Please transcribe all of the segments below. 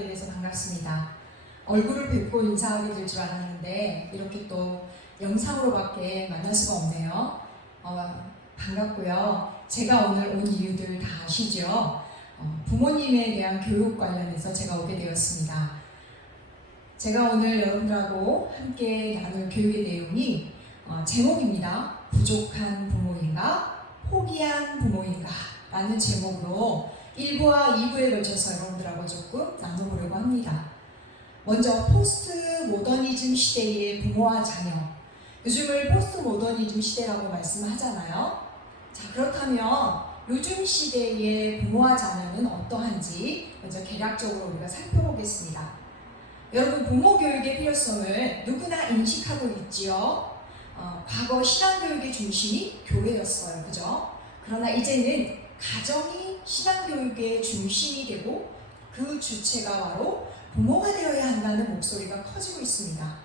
인사하게 돼서 반갑습니다. 얼굴을 뵙고 인사하게 될 줄 알았는데 이렇게 또 영상으로밖에 만날 수가 없네요. 반갑고요. 제가 오늘 온 이유들 다 아시죠? 부모님에 대한 교육 관련해서 제가 오게 되었습니다. 제가 오늘 여러분들하고 함께 나눌 교육의 내용이 제목입니다. 부족한 부모인가? 포기한 부모인가? 라는 제목으로 1부와 2부에 걸쳐서 여러분들하고 조금 나눠보려고 합니다. 먼저 포스트 모더니즘 시대의 부모와 자녀. 요즘을 포스트 모더니즘 시대라고 말씀하잖아요. 자, 그렇다면 요즘 시대의 부모와 자녀는 어떠한지 먼저 개략적으로 우리가 살펴보겠습니다. 여러분, 부모 교육의 필요성을 누구나 인식하고 있지요. 과거 신앙교육의 중심이 교회였어요. 그죠? 그러나 이제는 가정이 신앙교육의 중심이 되고 그 주체가 바로 부모가 되어야 한다는 목소리가 커지고 있습니다.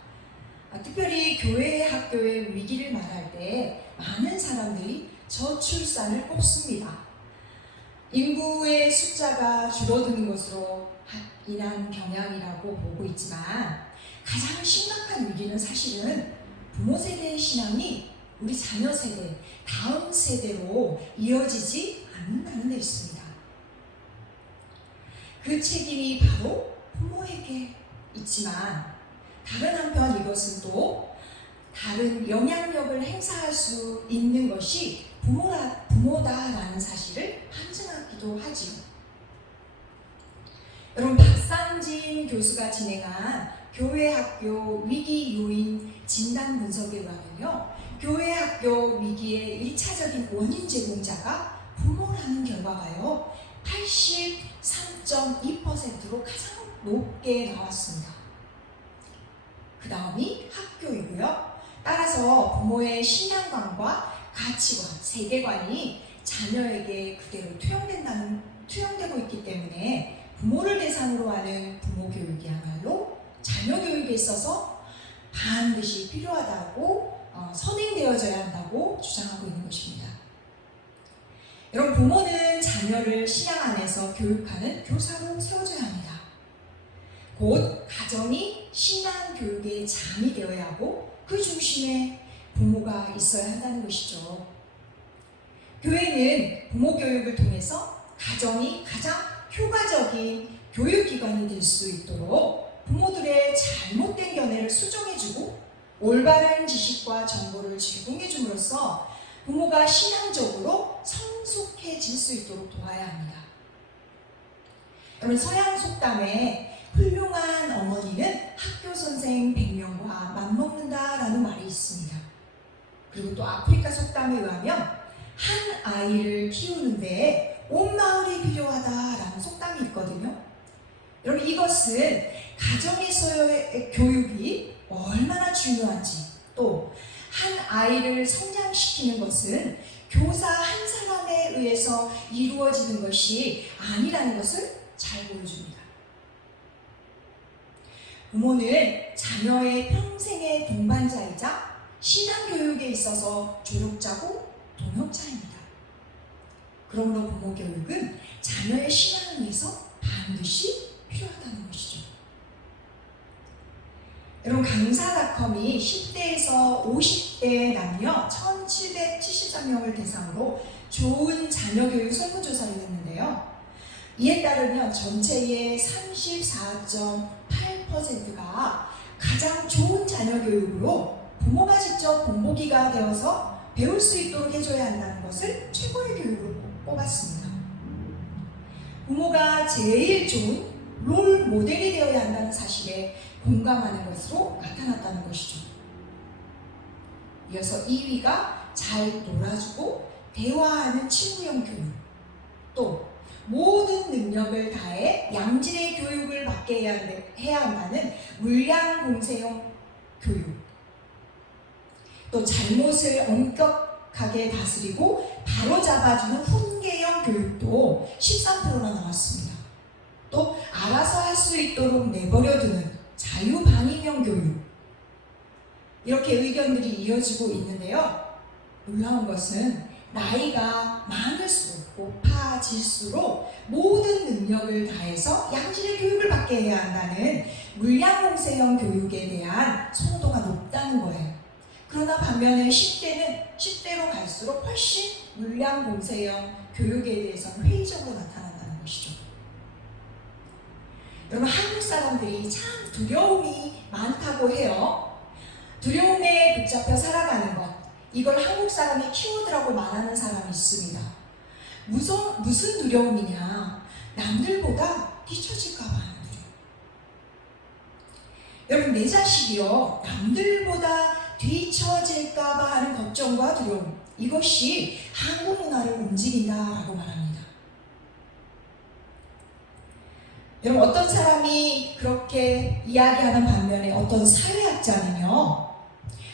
특별히 교회 학교의 위기를 말할 때 많은 사람들이 저출산을 꼽습니다. 인구의 숫자가 줄어드는 것으로 인한 경향이라고 보고 있지만 가장 심각한 위기는 사실은 부모 세대의 신앙이 우리 자녀 세대, 다음 세대로 이어지지 않는다는 데 있습니다. 그 책임이 바로 부모에게 있지만 다른 한편 이것은 또 다른 영향력을 행사할 수 있는 것이 부모다라는 사실을 함증하기도 하지요. 여러분, 박상진 교수가 진행한 교회 학교 위기 요인 진단 분석에 의하면요, 교회 학교 위기의 1차적인 원인 제공자가 부모라는 결과가요 83.2%로 가장 높게 나왔습니다. 그 다음이 학교이고요. 따라서 부모의 신앙관과 가치관, 세계관이 자녀에게 그대로 투영되고 있기 때문에 부모를 대상으로 하는 부모 교육이야말로 자녀 교육에 있어서 반드시 필요하다고 선행되어져야 한다고 주장하고 있는 것입니다. 여러분, 부모는 자녀를 신앙 안에서 교육하는 교사로 세워져야 합니다. 곧 가정이 신앙 교육의 장이 되어야 하고 그 중심에 부모가 있어야 한다는 것이죠. 교회는 부모 교육을 통해서 가정이 가장 효과적인 교육기관이 될 수 있도록 부모들의 잘못된 견해를 수정해주고 올바른 지식과 정보를 제공해줌으로써 부모가 신앙적으로 성숙해질 수 있도록 도와야 합니다. 여러분, 서양 속담에 훌륭한 어머니는 학교 선생 100명과 맞먹는다라는 말이 있습니다. 그리고 또 아프리카 속담에 의하면 한 아이를 키우는데 온 마을이 필요하다라는 속담이 있거든요. 여러분, 이것은 가정에서의 교육이 얼마나 중요한지, 또 한 아이를 성장시키는 것은 교사 한 사람에 의해서 이루어지는 것이 아니라는 것을 잘 보여줍니다. 부모는 자녀의 평생의 동반자이자 신앙교육에 있어서 조력자고 동역자입니다. 그러므로 부모 교육은 자녀의 신앙을 위해서 반드시 필요하다는 것이죠. 여러분, 강사닷컴이 10대에서 50대 남녀 1773명을 대상으로 좋은 자녀교육 설문조사를 했는데요. 이에 따르면 전체의 34.8%가 가장 좋은 자녀교육으로 부모가 직접 본보기가 되어서 배울 수 있도록 해줘야 한다는 것을 최고의 교육으로 뽑았습니다. 부모가 제일 좋은 롤 모델이 되어야 한다는 사실에 공감하는 것으로 나타났다는 것이죠. 이어서 2위가 잘 놀아주고 대화하는 친구형 교육, 또 모든 능력을 다해 양질의 교육을 받게 해야 한다는 물량공세형 교육, 또 잘못을 엄격하게 다스리고 바로잡아주는 훈계형 교육도 13%나 나왔습니다. 또 알아서 할 수 있도록 내버려두는 자유방임형 교육, 이렇게 의견들이 이어지고 있는데요. 놀라운 것은 나이가 많을수록 높아질수록 모든 능력을 다해서 양질의 교육을 받게 해야 한다는 물량공세형 교육에 대한 선호도가 높다는 거예요. 그러나 반면에 10대로 갈수록 훨씬 물량공세형 교육에 대해서는 회의적으로 나타난다는 것이죠. 여러분, 한국 사람들이 참 두려움이 많다고 해요. 두려움에 붙잡혀 살아가는 것, 이걸 한국 사람이 키워드라고 말하는 사람이 있습니다. 무슨 두려움이냐? 남들보다 뒤처질까 봐 하는 두려움. 여러분, 내 자식이요, 남들보다 뒤처질까 봐 하는 걱정과 두려움, 이것이 한국 문화를 움직인다라고 말합니다. 여러분, 어떤 사람이 그렇게 이야기하는 반면에 어떤 사회학자는요,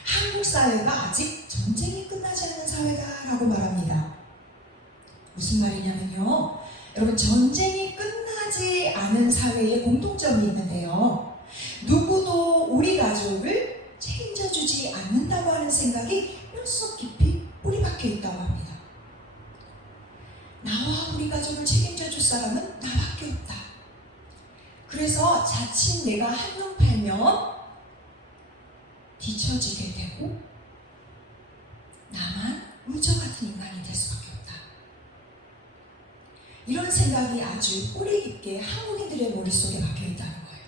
한국 사회가 아직 전쟁이 끝나지 않은 사회다라고 말합니다. 무슨 말이냐면요, 여러분, 전쟁이 끝나지 않은 사회에 공통점이 있는데요, 누구도 우리 가족을 책임져주지 않는다고 하는 생각이 뼛속 깊이 뿌리박혀 있다고 합니다. 나와 우리 가족을 책임져줄 사람은 나밖에 없다. 그래서 자칫 내가 한눈 팔면 뒤처지게 되고 나만 우저 같은 인간이 될 수밖에 없다. 이런 생각이 아주 뿌리 깊게 한국인들의 머릿속에 박혀 있다는 거예요.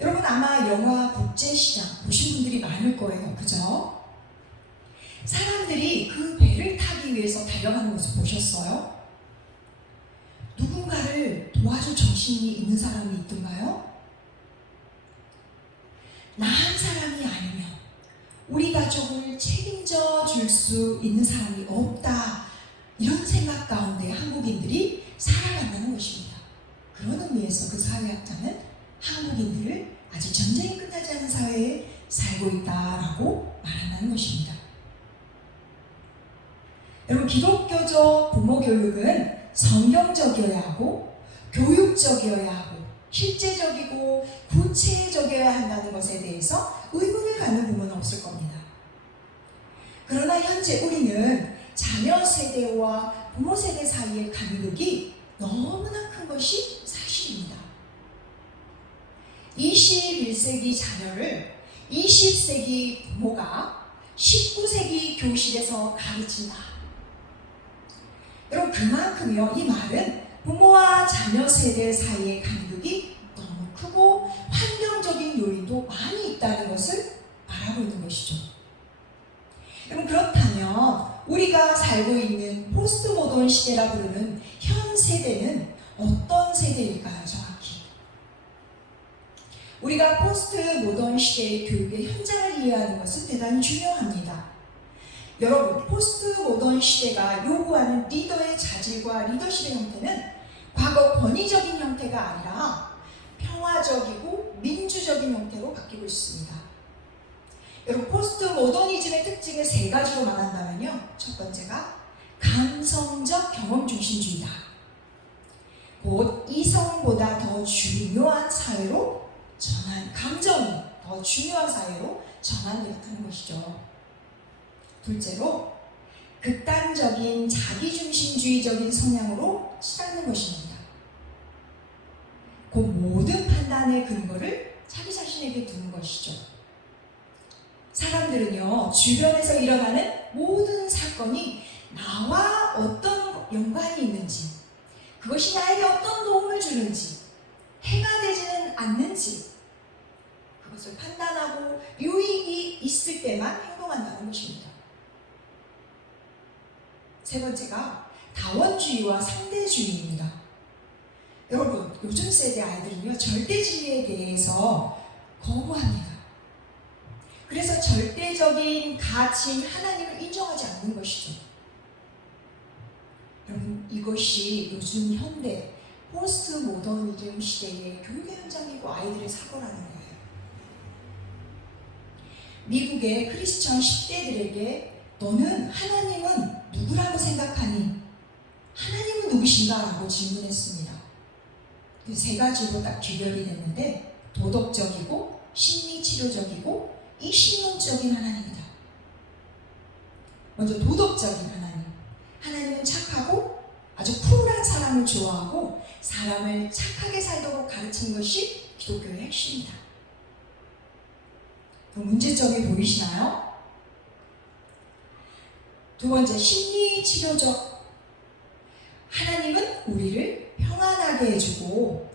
여러분, 아마 영화 국제시장 보신 분들이 많을 거예요. 그죠? 사람들이 그 배를 타기 위해서 달려가는 모습 보셨어요? 누군가를 도와줄 정신이 있는 사람이 있던가요? 나 한 사람이 아니면 우리 가족을 책임져 줄 수 있는 사람이 없다. 이런 생각 가운데 한국인들이 살아간다는 것입니다. 그런 의미에서 그 사회학자는 한국인들을 아직 전쟁이 끝나지 않은 사회에 살고 있다라고 말한다는 것입니다. 여러분, 기독교적 부모 교육은 성경적이어야 하고 교육적이어야 하고 실제적이고 구체적이어야 한다는 것에 대해서 의문을 갖는 부모는 없을 겁니다. 그러나 현재 우리는 자녀 세대와 부모 세대 사이의 간극이 너무나 큰 것이 사실입니다. 21세기 자녀를 20세기 부모가 19세기 교실에서 가르친다. 여러분, 그만큼요, 이 말은 부모와 자녀 세대 사이의 간극이 너무 크고 환경적인 요인도 많이 있다는 것을 말하고 있는 것이죠. 여러분, 그렇다면 우리가 살고 있는 포스트 모던 시대라 부르는 현 세대는 어떤 세대일까요, 정확히? 우리가 포스트 모던 시대의 교육의 현장을 이해하는 것은 대단히 중요합니다. 여러분, 포스트 모던 시대가 요구하는 리더의 자질과 리더십의 형태는 과거 권위적인 형태가 아니라 평화적이고 민주적인 형태로 바뀌고 있습니다. 여러분, 포스트 모더니즘의 특징을 세 가지로 말한다면요, 첫 번째가 감성적 경험 중심주의다. 곧 이성보다 더 중요한 사회로 감정이 더 중요한 사회로 전환되었다는 것이죠. 둘째로 극단적인 자기중심주의적인 성향으로 치닫는 것입니다. 그 모든 판단의 근거를 자기 자신에게 두는 것이죠. 사람들은요, 주변에서 일어나는 모든 사건이 나와 어떤 연관이 있는지, 그것이 나에게 어떤 도움을 주는지, 해가 되지는 않는지, 그것을 판단하고 유익이 있을 때만 행동한다는 것입니다. 세 번째가 다원주의와 상대주의입니다. 여러분, 요즘 세대 아이들은요, 절대진리에 대해서 거부합니다. 그래서 절대적인 가치인 하나님을 인정하지 않는 것이죠. 여러분, 이것이 요즘 현대 포스트 모더니즘 시대의 교육의 현장이고 아이들의 사고라는 거예요. 미국의 크리스천 10대들에게 너는 하나님은 누구라고 생각하니? 하나님은 누구신가? 라고 질문했습니다. 그 세 가지로 딱 귀결이 됐는데, 도덕적이고 심리치료적이고 이신론적인 하나님이다. 먼저 도덕적인 하나님. 하나님은 착하고 아주 쿨한 사람을 좋아하고 사람을 착하게 살도록 가르치는 것이 기독교의 핵심이다. 그 문제점이 보이시나요? 두 번째, 심리치료적. 하나님은 우리를 평안하게 해주고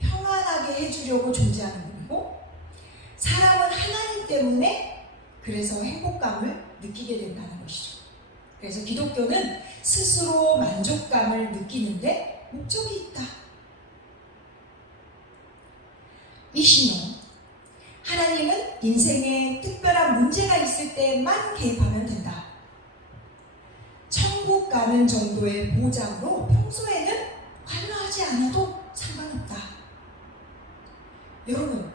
평안하게 해주려고 존재하는 분이고 사람은 하나님 때문에 그래서 행복감을 느끼게 된다는 것이죠. 그래서 기독교는 스스로 만족감을 느끼는데 목적이 있다. 이신용. 하나님은 인생에 특별한 문제가 있을 때만 개입하면 된다. 천국 가는 정도의 보장으로 평소에는 관여하지 않아도 상관없다. 여러분,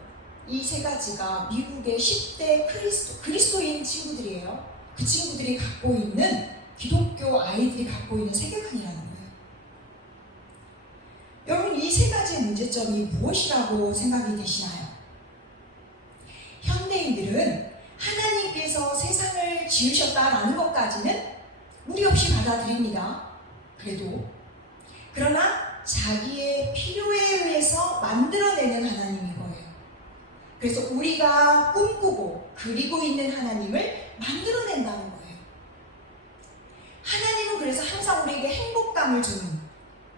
이 세 가지가 미국의 10대 그리스도인 친구들이에요. 그 친구들이 갖고 있는 기독교 아이들이 갖고 있는 세계관이라는 거예요. 여러분, 이 세 가지의 문제점이 무엇이라고 생각이 되시나요? 현대인들은 하나님께서 세상을 지으셨다라는 것까지는 무리 없이 받아들입니다. 그러나 자기의 필요에 의해서 만들어내는 하나님인 거예요. 그래서 우리가 꿈꾸고 그리고 있는 하나님을 만들어낸다는 거예요. 하나님은 그래서 항상 우리에게 행복감을 주는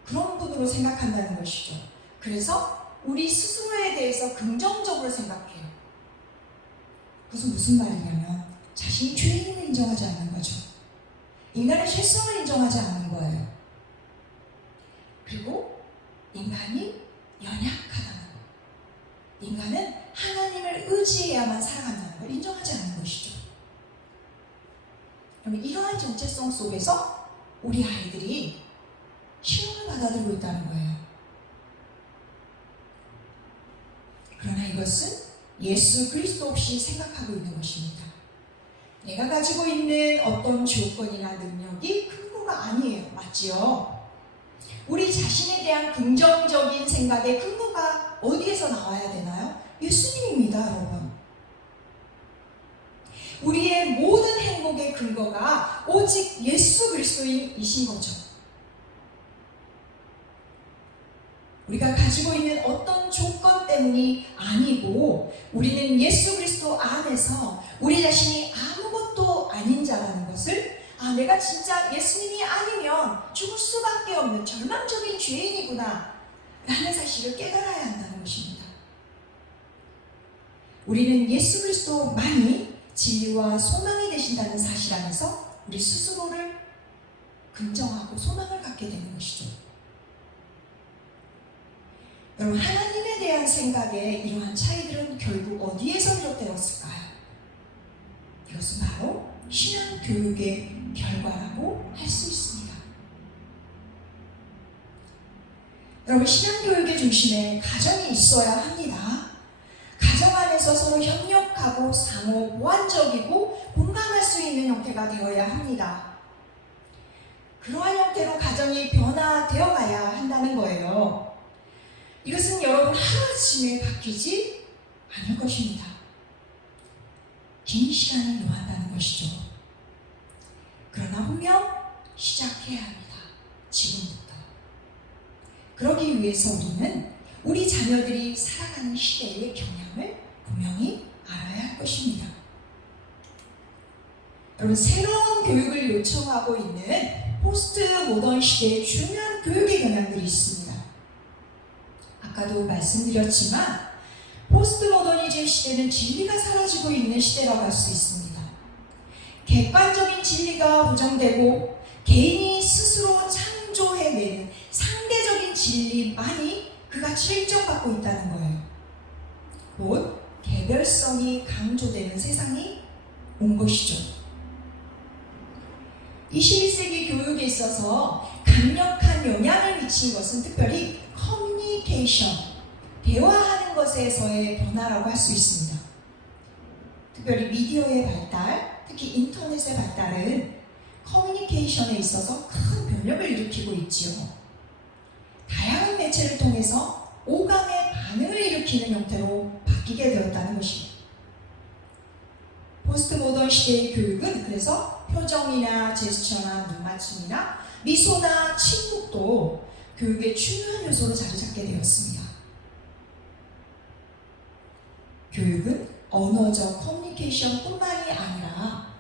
그런 분으로 생각한다는 것이죠. 그래서 우리 스스로에 대해서 긍정적으로 생각해요. 그것은 무슨 말이냐면 자신이 죄인임을 인정하지 않는 거죠. 인간의 실성을 인정하지 않는 거예요. 그리고 인간이 연약하다는 거. 인간은 하나님을 의지해야만 살아간다는 걸 인정하지 않는 것이죠. 그럼 이러한 정체성 속에서 우리 아이들이 시험을 받아들고 있다는 거예요. 그러나 이것은 예수 그리스도 없이 생각하고 있는 것입니다. 내가 가지고 있는 어떤 조건이나 능력이 근거가 아니에요. 맞지요? 우리 자신에 대한 긍정적인 생각의 근거가 어디에서 나와야 되나요? 예수님입니다, 여러분. 우리의 모든 행복의 근거가 오직 예수 그리스도이신 거죠. 우리가 가지고 있는 어떤 조건 때문이 아니고 우리는 예수 그리스도 안에서 우리 자신이 아무것도 아닌 자라는 것을 내가 진짜 예수님이 아니면 죽을 수밖에 없는 절망적인 죄인이구나 라는 사실을 깨달아야 한다는 것입니다. 우리는 예수 그리스도만이 진리와 소망이 되신다는 사실 안에서 우리 스스로를 긍정하고 소망을 갖게 되는 것이죠. 여러분, 하나님에 대한 생각의 이러한 차이들은 결국 어디에서 비롯되었을까요? 이것은 바로 신앙교육의 결과라고 할 수 있습니다. 여러분, 신앙교육의 중심에 가정이 있어야 합니다. 가정 안에서 서로 협력하고 상호 보완적이고 공감할 수 있는 형태가 되어야 합니다. 그러한 형태로 가정이 변화되어 가야 한다는 거예요. 이것은 여러분 하루아침에 바뀌지 않을 것입니다. 긴 시간을 요한다는 것이죠. 그러나 분명 시작해야 합니다. 지금부터. 그러기 위해서 우리는 우리 자녀들이 살아가는 시대의 경향을 분명히 알아야 할 것입니다. 여러분, 새로운 교육을 요청하고 있는 포스트 모던 시대의 중요한 교육의 경향들이 있습니다. 아까도 말씀드렸지만 포스트 모더니즘 시대는 진리가 사라지고 있는 시대라고 할 수 있습니다. 객관적인 진리가 부정되고 개인이 스스로 창조해내는 상대적인 진리만이 그 가치를 인정받고 있다는 거예요. 곧 개별성이 강조되는 세상이 온 것이죠. 21세기 교육에 있어서 강력한 영향을 미친 것은 특별히 커뮤니케이션, 대화하는 것에서의 변화라고 할 수 있습니다. 특별히 미디어의 발달, 특히 인터넷의 발달은 커뮤니케이션에 있어서 큰 변혁을 일으키고 있지요. 다양한 매체를 통해서 오감의 반응을 일으키는 형태로 바뀌게 되었다는 것입니다. 포스트 모던 시대의 교육은 그래서 표정이나 제스처나 눈맞춤이나 미소나 침묵도 교육의 중요한 요소로 자리 잡게 되었습니다. 교육은 언어적 커뮤니케이션뿐만이 아니라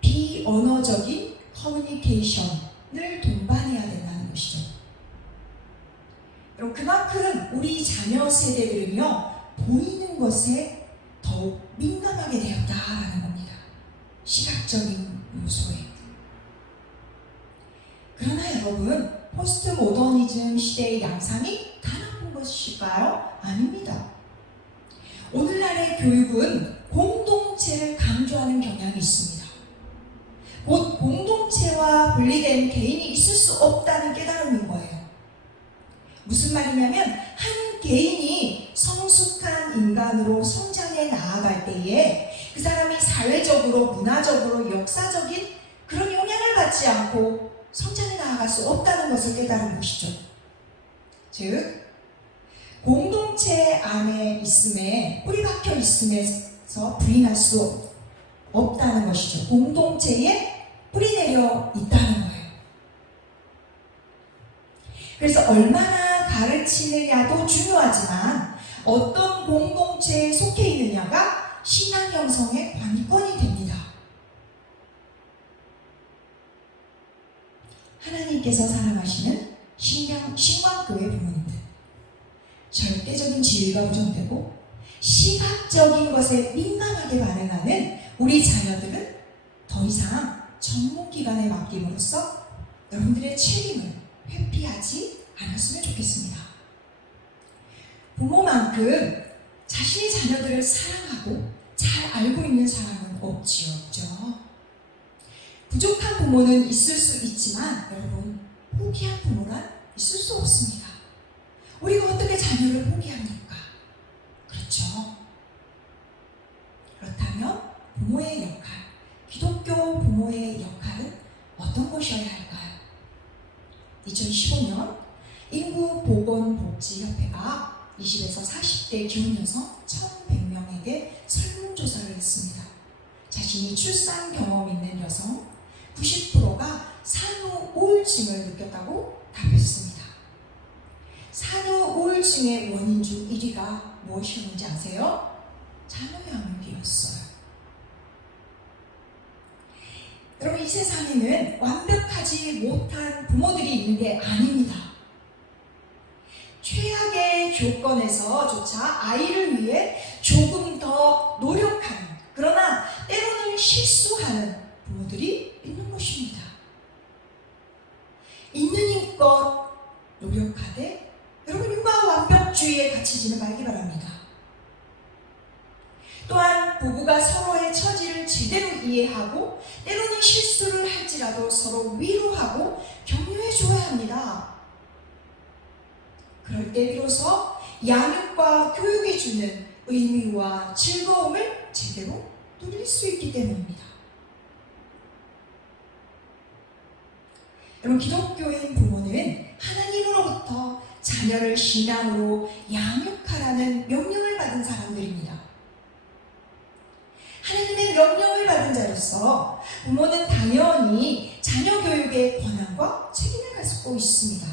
비언어적인 커뮤니케이션을 동반해야 된다는 것이죠. 그럼 그만큼 우리 자녀 세대들은요, 보이는 것에 더욱 민감하게 되었다라는 겁니다. 시각적인 요소에. 그러나 여러분, 포스트 모더니즘 시대의 양상이 다 나쁜 것일까요? 아닙니다. 오늘날의 교육은 공동체를 강조하는 경향이 있습니다. 곧 공동체와 분리된 개인이 있을 수 없다는 깨달음인 거예요. 무슨 말이냐면 한 개인이 성숙한 인간으로 성장해 나아갈 때에 그 사람이 사회적으로, 문화적으로, 역사적인 그런 영향을 받지 않고 성장해 나아갈 수 없다는 것을 깨달은 것이죠. 즉, 공동체 안에 있음에, 뿌리 박혀 있음에서 부인할 수 없다는 것이죠. 공동체에 뿌리 내려 있다는 거예요. 그래서 얼마나 가르치느냐도 중요하지만 어떤 공동체에 속해 있느냐가 신앙 형성의 관건이 됩니다. 하나님께서 사랑하시는 신광교회 부모님들, 절대적인 지위가 부정되고 시각적인 것에 민감하게 반응하는 우리 자녀들은 더 이상 전문기관에 맡김으로써 여러분들의 책임을 회피하지 않았으면 좋겠습니다. 부모만큼 자신의 자녀들을 사랑하고 잘 알고 있는 사람은 없지요. 그죠? 부족한 부모는 있을 수 있지만 여러분, 포기한 부모란 있을 수 없습니다. 우리가 어떻게 자녀를 포기합니까? 그렇죠. 그렇다면 부모의 역할, 기독교 부모의 역할은 어떤 것이어야 할까요? 2015년 인구보건복지협회가 20에서 40대 기혼 여성 1,100명에게 설문조사를 했습니다. 자신이 출산 경험 있는 여성 90%가 산후 우울증을 느꼈다고 답했습니다. 산후 우울증의 원인 중 1위가 무엇이었는지 아세요? 자녀 양육이었어요. 여러분, 이 세상에는 완벽하지 못한 부모들이 있는 게 아닙니다. 최악의 조건에서조차 아이를 위해 조금 더 노력하는, 그러나 때로는 실수하는 부모들이 있는 것입니다. 있는 힘껏 노력하되 여러분, 육아 완벽주의에 갇히지는 말기 바랍니다. 또한 부부가 서로의 처지를 제대로 이해하고 때로는 실수를 할지라도 서로 위로하고 격려해 줘야 합니다. 그럴 때 비로소 양육과 교육이 주는 의미와 즐거움을 제대로 누릴 수 있기 때문입니다. 여러분, 기독교인 부모는 하나님으로부터 자녀를 신앙으로 양육하라는 명령을 받은 사람들입니다. 하나님의 명령을 받은 자로서 부모는 당연히 자녀 교육의 권한과 책임을 가지고 있습니다.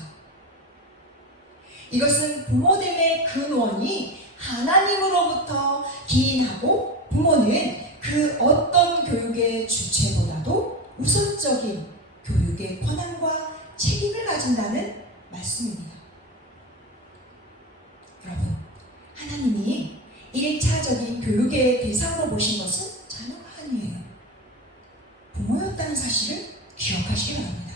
이것은 부모됨의 근원이 하나님으로부터 기인하고 부모는 그 어떤 교육의 주체보다도 우선적인 교육의 권한과 책임을 가진다는 말씀입니다. 여러분, 하나님이 1차적인 교육의 대상으로 보신 것은 자녀가 아니에요. 부모였다는 사실을 기억하시기 바랍니다.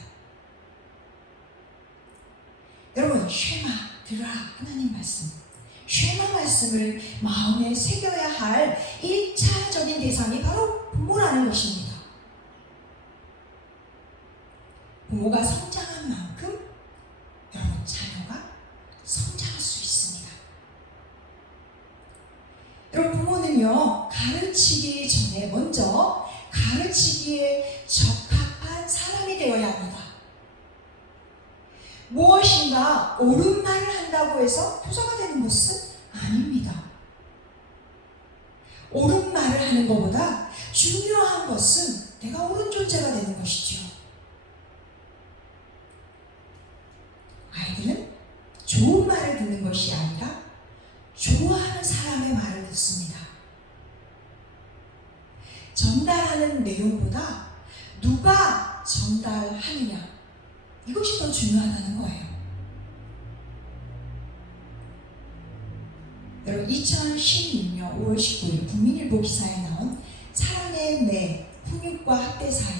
여러분, 쉐마 들으라, 하나님 말씀. 쉐마 말씀을 마음에 새겨야 할 1차적인 대상이 바로 부모라는 것입니다. 부모가 성장한 만큼 여러분, 자녀가 성장할 수 있습니다. 여러분, 부모는요, 가르치기 전에 먼저 가르치기에 적합한 사람이 되어야 합니다. 무엇인가 옳은 말을 한다고 해서 부자가 되는 것은 아닙니다. 옳은 말을 하는 것보다 중요한 것은 내가 옳은 존재가 되는 것이죠. 아이들은 좋은 말을 듣는 것이 아니라 좋아하는 사람의 말을 듣습니다. 전달하는 내용보다 누가 전달하느냐, 이것이 더 중요하다는 거예요. 여러분, 2016년 5월 19일 국민일보 기사에 나온 사랑의 매, 훈육과 학대 사이,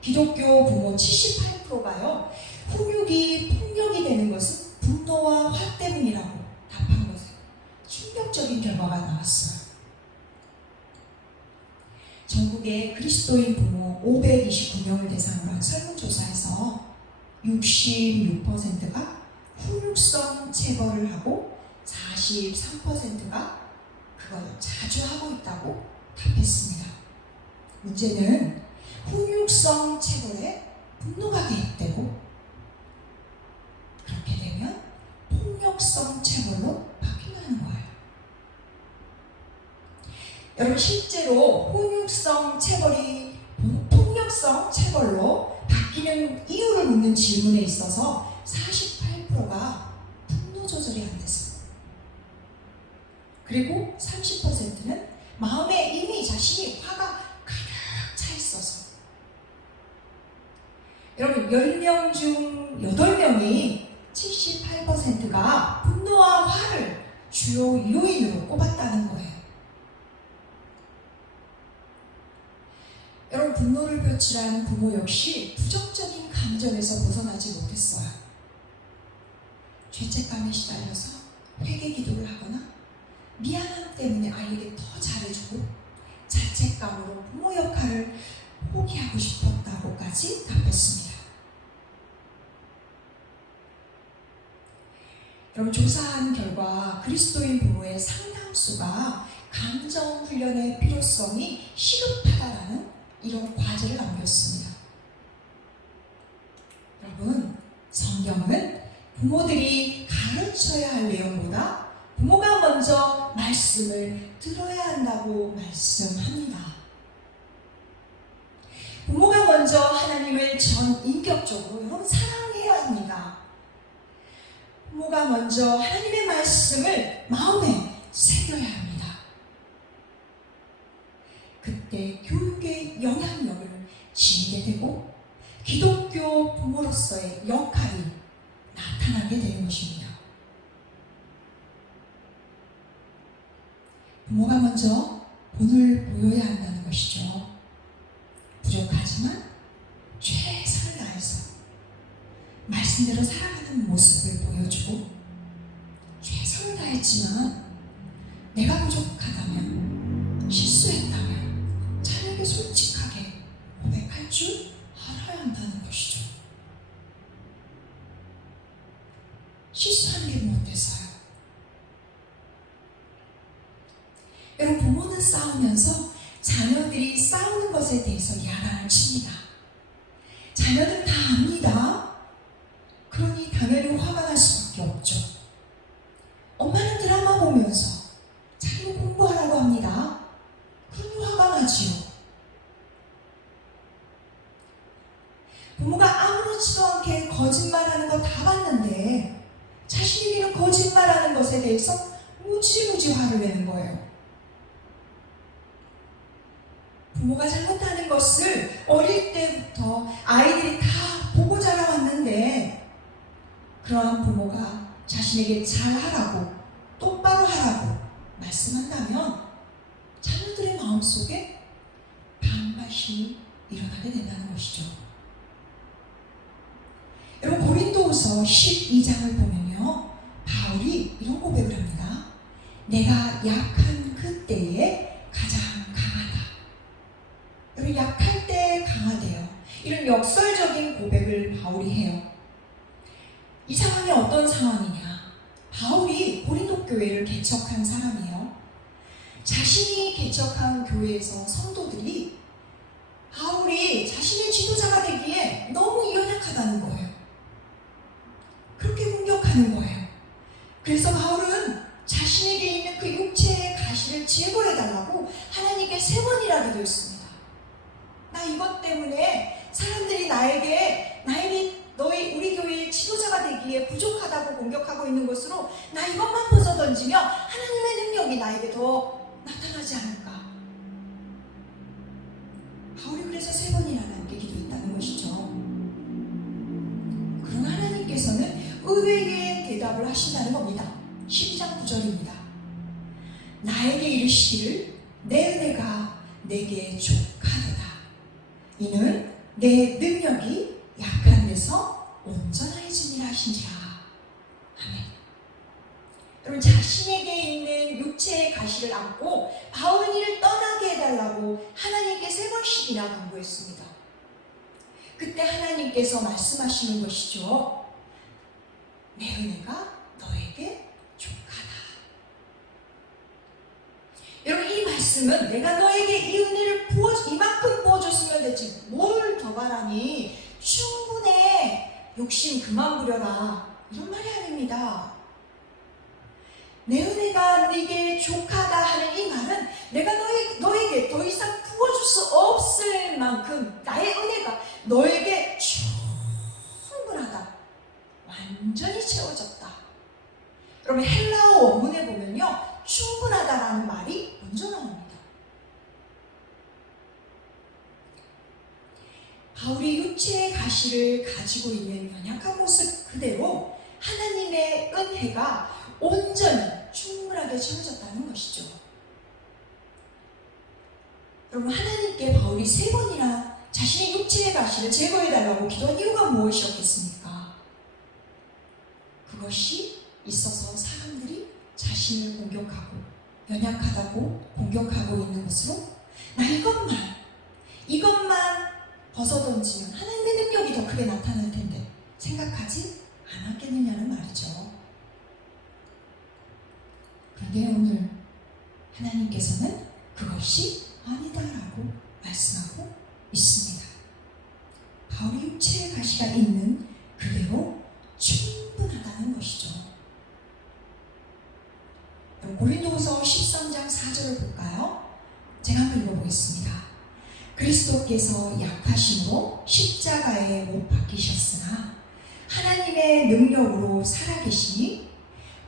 기독교 부모 78%가요 훈육이 폭력이 되는 것은 분노와 화 때문이라고 답한 것은 충격적인 결과가 나왔어요. 전국의 그리스도인 부모 529명을 대상으로 한 설문조사에서 66%가 훈육성 체벌을 하고 43%가 그걸 자주 하고 있다고 답했습니다. 문제는 훈육성 체벌에 분노가 개입되고 그렇게 되면 폭력성 체벌로 바뀐다는 거예요. 여러분, 실제로 훈육성 체벌이 폭력성 체벌로 바뀌는 이유를 묻는 질문에 있어서 48%가 분노 조절이 안 됐어요. 그리고 30%는 마음에 이미 자신이 화가 가득 차 있어서. 여러분, 10명 중 8명이 78%가 분노와 화를 주요 요인으로 꼽았다는 거예요. 여러분, 분노를 표출한 부모 역시 부정적인 감정에서 벗어나지 못했어요. 죄책감에 시달려서 회개 기도를 하거나 미안함 때문에 아이에게 더 잘해주고 자책감으로 부모 역할을 포기하고 싶었다고까지 답했습니다. 여러분, 조사한 결과 그리스도인 부모의 상당수가 감정 훈련의 필요성이 시급하다라는 이런 과제를 남겼습니다. 여러분, 성경은 부모들이 가르쳐야 할 내용보다 부모가 먼저 말씀을 들어야 한다고 말씀합니다. 부모가 먼저 하나님을 전인격적으로 여러분 사랑해야 합니다. 부모가 먼저 하나님의 말씀을 마음에 새겨야 합니다. 그때 교육의 영향력을 지니게 되고 기독교 부모로서의 역할이 나타나게 되는 것입니다. 부모가 먼저 본을 보여야 한다는 것이죠. 부족하지만 최선을 다해서 말씀대로 살아가는 모습을 보여주고, 최선을 다했지만 내가 부족하다면, 실수했다면 자녀에게 솔직하게 고백할 줄 알아야 한다는 것이죠. 실수하는 게 못해서요. 여러분, 부모는 싸우면서 자녀들이 싸우는 것에 대해서 야단을 칩니다. 자녀는 다 압니다. 그러니 당연히 화가 날 수밖에 없죠. 엄마는 드라마 보면서 자기는 공부하라고 합니다. 그러니 화가 나지요. 부모가 아무렇지도 않게 거짓말하는 거 다 봤는데 자신에게는 거짓말하는 것에 대해서 무지무지 화를 내는 거예요. 부모가 잘못하는 것을 어릴 때부터 아이들이 다 보고 자라왔는데, 그러한 부모가 자신에게 잘하라고, 똑바로 하라고 말씀한다면 자녀들의 마음속에 반발심이 일어나게 된다는 것이죠. 여러분, 고린도후서 12장을 보면요, 바울이 이런 고백을 합니다. 내가 약한 그때에 가장 강하다. 여러분, 약할 때 강하대요. 이런 역설적인 고백을 바울이 해요. 이 상황이 어떤 상황이냐? 바울이 고린도 교회를 개척한 사람이에요. 자신이 개척한 교회에서 성도들이 바울이 자신의 지도자가 되기에 너무 연약하다는 거예요. 그렇게 공격하는 거예요. 그래서 바울은 자신에게 있는 그 육체의 가시를 제거해달라고 하나님께 3번이나 고민을 하게 되었습니다. 나 이것 때문에 사람들이 나에게 우리 교회의 지도자가 되기에 부족하다고 공격하고 있는 것으로 나 이것만 벗어던지며 하나님의 능력이 나에게 더 나타나지 않을까. 바울이 그래서 3번이나 하나님께 기도했다는 것이죠. 그러나 하나님께서는 의외의 대답을 하신다는 겁니다. 12장 9절입니다. 나에게 이르시기를 내 은혜가 내게 족하도다. 이는 내 능력이 약한 데서 온전해짐이라 하신지라. 아멘. 여러분, 자신에게 있는 육체의 가시를 안고 바울이를 떠나게 해달라고 하나님께 3번씩이나 간구했습니다. 그때 하나님께서 말씀하시는 것이죠. 내 은혜가 너에게 족하다. 여러분, 이 말씀은 내가 너에게 이 은혜를 이만큼 부어줬으면 됐지 뭘 더 바라니, 충분해, 욕심 그만 부려라, 이런 말이 아닙니다. 내 은혜가 네게 족하다 하는 이 말은 내가 너에게 더 이상 부어줄 수 없을 만큼 나의 은혜가 너에게 충분하다, 완전히 채워졌다. 여러분, 헬라어 원문에 보면요, 충분하다라는 말이 먼저 나옵니다. 바울이 육체의 가시를 가지고 있는 연약한 모습 그대로 하나님의 은혜가 온전히 충분하게 채워졌다는 것이죠. 여러분, 하나님께 바울이 3번이나 자신의 육체의 가시를 제거해달라고 기도한 이유가 무엇이었겠습니까? 그것이 있어서 사람들이 자신을 공격하고 연약하다고 공격하고 있는 것으로 나 이것만 벗어던지면 하나님의 능력이 더 크게 나타날 텐데 생각하지 않았겠느냐는 말이죠. 그런데 오늘 하나님께서는 그것이 아니다라고 말씀하고 있습니다. 바울이 육체의 가시가 있는 그대로 충분하다는 것이죠. 고린도후서 13장 4절을 볼까요? 제가 한번 읽어보겠습니다. 그리스도께서 약하심으로 십자가에 못 박히셨으나 하나님의 능력으로 살아계시니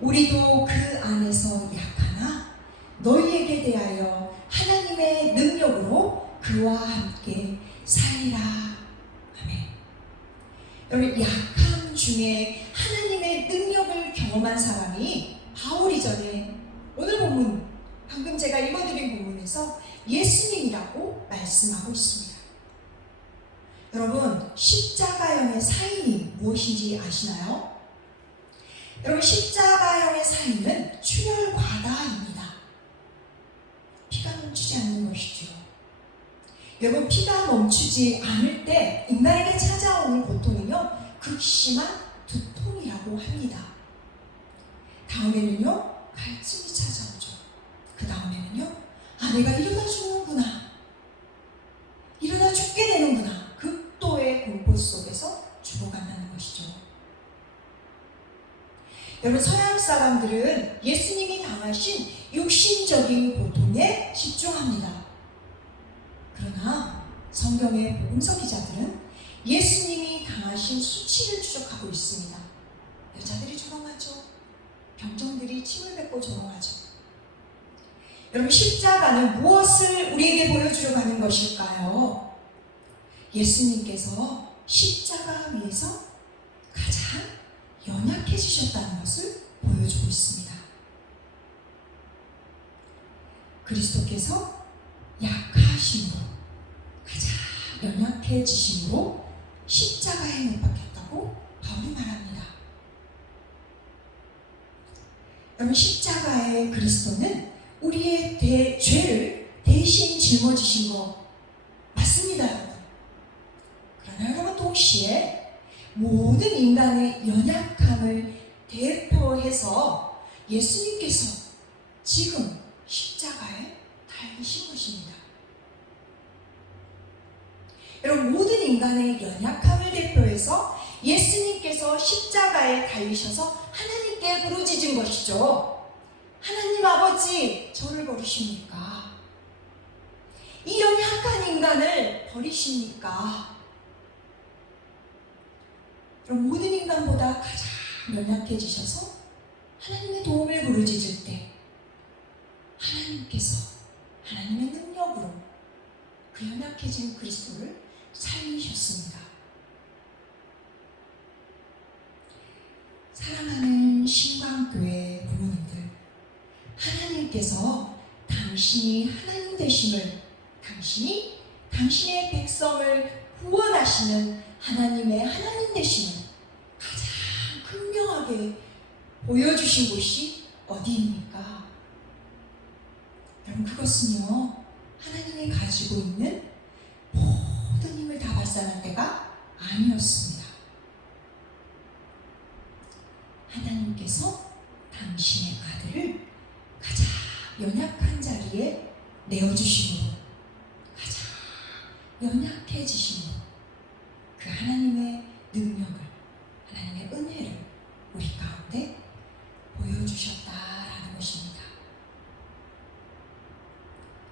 우리도 그 안에서 약하나 너희에게 대하여 하나님의 능력으로 그와 함께 살리라. 아멘. 여러분, 약함 중에 하나님의 능력을 경험한 사람이 바울이 전에 오늘 본문, 방금 제가 읽어드린 본문에서 예수님이라고 말씀하고 있습니다. 여러분, 십자가형의 사인이 무엇인지 아시나요? 여러분, 십자가형의 사인은 출혈과다입니다. 피가 멈추지 않는 것이죠. 여러분, 피가 멈추지 않을 때 인간에게 찾아오는 고통은요, 극심한 두통이라고 합니다. 다음에는요, 갈증이 찾아오죠. 그 다음에는요, 내가 이러다 죽는구나, 이러다 죽게 되는구나, 극도의 공포 속에서 죽어간다는 것이죠. 여러분, 서양 사람들은 예수님이 당하신 육신적인 고통에 집중합니다. 그러나 성경의 복음서 기자들은 예수님이 당하신 수치를 추적하고 있습니다. 여자들이 조롱하죠. 병정들이 침을 뱉고 조롱하죠. 여러분, 십자가는 무엇을 우리에게 보여주려고 하는 것일까요? 예수님께서 십자가 위에서 가장 연약해지셨다는 것을 보여주고 있습니다. 그리스도께서 약하심으로, 가장 연약해지심으로 십자가에 못 박혔다고 바울이 말합니다. 여러분, 십자가의 그리스도는 우리의 죄를 대신 짊어지신 거 맞습니다, 여러분. 그러나 여러분, 동시에 모든 인간의 연약함을 대표해서 예수님께서 지금 십자가에 달리신 것입니다. 여러분, 모든 인간의 연약함을 대표해서 예수님께서 십자가에 달리셔서 하나님께 부르짖은 것이죠. 하나님 아버지, 저를 버리십니까? 이 버리십니까? 그럼 모든 인간보다 가장 연약해지셔서 하나님의 도움을 부르짖을 때 하나님께서 하나님의 능력으로 그 연약해진 그리스도를 살리셨습니다. 사랑하는 신광교회 부모님들, 하나님께서 당신이 하나님 되심을, 당신이 당신의 백성을 구원하시는 하나님의 하나님 되심을 가장 극명하게 보여주신 곳이 어디입니까? 여러분, 그것은요, 하나님이 가지고 있는 모든 힘을 다 발산할 때가 아니었습니다. 하나님께서 당신의 아들을 가장 연약한 자리에 내어주심으로, 가장 연약해지심으로 그 하나님의 능력을, 하나님의 은혜를 우리 가운데 보여주셨다라는 것입니다.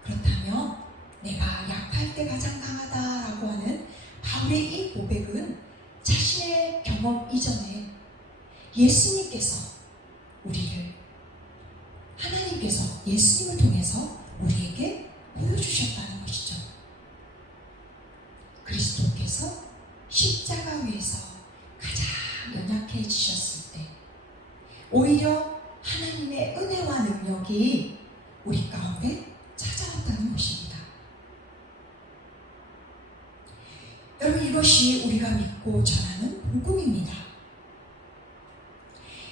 그렇다면 내가 약할 때 가장 강하다라고 하는 바울의 이 고백은 자신의 경험 이전에 예수님께서 우리를, 하나님께서 예수님을 통해서 우리에게 보여주셨다는 것이죠. 그리스도께서 십자가 위에서 가장 연약해지셨을 때 오히려 하나님의 은혜와 능력이 우리 가운데 찾아왔다는 것입니다. 여러분, 이것이 우리가 믿고 전하는 복음입니다.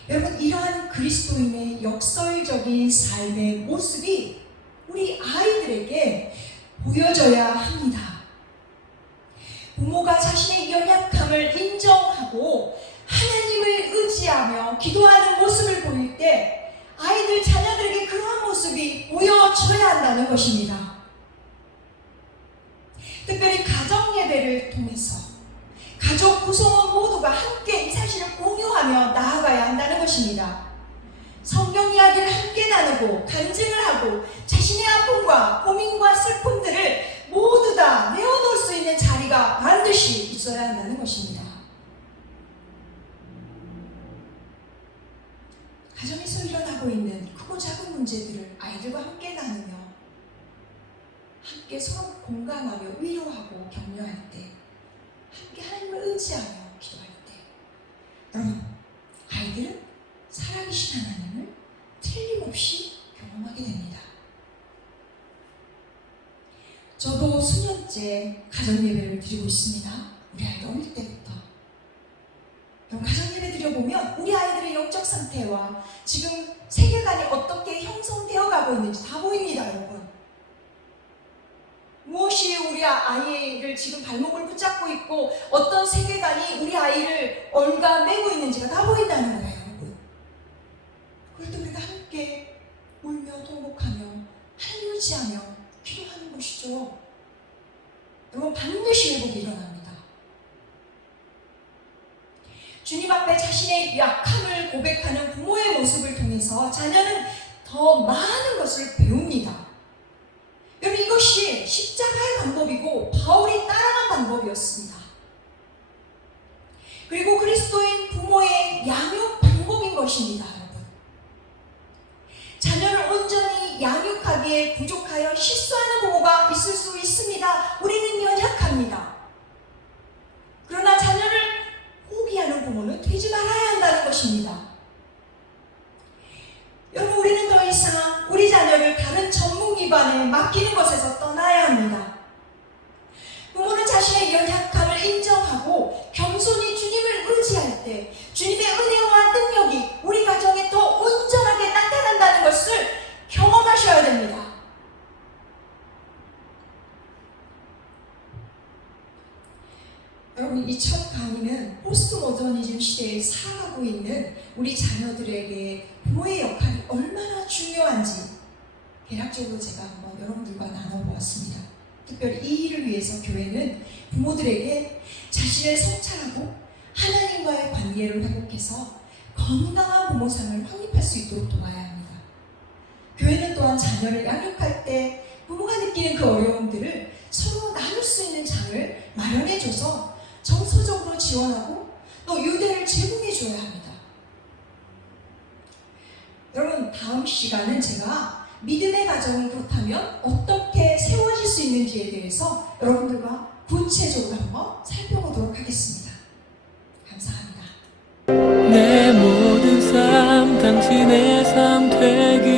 여러분, 이러한 그리스도인의 역설적인 삶의 모습이 우리 아이들에게 보여져야 합니다. 부모가 자신의 연약함을 인정하고 하나님을 의지하며 기도하는 모습을 보일 때 아이들, 자녀들에게 그러한 모습이 보여져야 한다는 것입니다. 특별히 가정 예배를 통해서 가족 구성원 모두가 함께 이 사실을 공유하며 나아가야 한다는 것입니다. 성경 이야기를 함께 나누고 간증을 하고 자신의 아픔과 고민과 슬픔들을 모두 다 내어놓을 수 있는 자리가 반드시 있어야 한다는 것입니다. 가정에서 일어나고 있는 크고 작은 문제들을 아이들과 함께 나누며 함께 서로 공감하며 위로하고 격려할 때, 함께 하나님을 의지하며 기도할 때, 여러분, 아이들은 살아계신 하나님을 틀림없이 경험하게 됩니다. 저도 수년째 가정예배를 드리고 있습니다. 우리 아이들 어릴 때부터. 여러분, 가정예배 드려보면 우리 아이들의 영적 상태와 지금 세계관이 어떻게 형성되어 가고 있는지 다 보입니다, 여러분. 무엇이 우리 아이를 지금 발목을 붙잡고 있고 어떤 세계관이 우리 아이를 얽어매고 있는지가 다 보인다는 거예요, 여러분. 그럴 때 우리가 함께 울며 통곡하며 하나님을 의지하며 기도하는 것이죠. 여러분, 반드시 회복이 일어납니다. 주님 앞에 자신의 약함을 고백하는 부모의 모습을 통해서 자녀는 더 많은 것을 배웁니다. 여러분, 이것이 십자가의 방법이고 바울이 따라간 방법이었습니다. 그리고 그리스도인 부모의 양육 방법인 것입니다, 여러분. 자녀를 온전히 양육하기에 부족하여 실수하는 부모가 있을 수 있습니다. 우리는 연약합니다. 그러나 자녀를 포기하는 부모는 되지 말아야 한다는 것입니다. 여러분, 우리는 더 이상 우리 자녀를 다른 전문 기관에 맡기는 것에서 떠나야 합니다. 부모는 자신의 연약함을 인정하고 겸손히 주님을 의지할 때 주님의 은혜와 능력이 우리 가정에 더 온전하게 나타난다는 것을 경험하셔야 됩니다. 여러분, 이 첫 강의는 포스트 모더니즘 시대에 살아가고 있는 우리 자녀들에게 부모의 역할이 얼마나 중요한지 대략적으로 제가 한번 여러분들과 나눠보았습니다. 특별히 이 일을 위해서 교회는 부모들에게 자신을 성찰하고 하나님과의 관계를 회복해서 건강한 부모상을 확립할 수 있도록 도와야 합니다. 교회는 또한 자녀를 양육할 때 부모가 느끼는 그 어려움들을 서로 나눌 수 있는 있는 장을 마련해줘서 정서적으로 지원하고 또 유대를 제공해줘야 합니다. 여러분, 다음 시간은 제가 믿음의 가정은 그렇다면 어떻게 세워질 수 있는지에 대해서 여러분들과 구체적으로 한번 살펴보도록 하겠습니다. 감사합니다. 내 모든 삶 당신의 삶 되기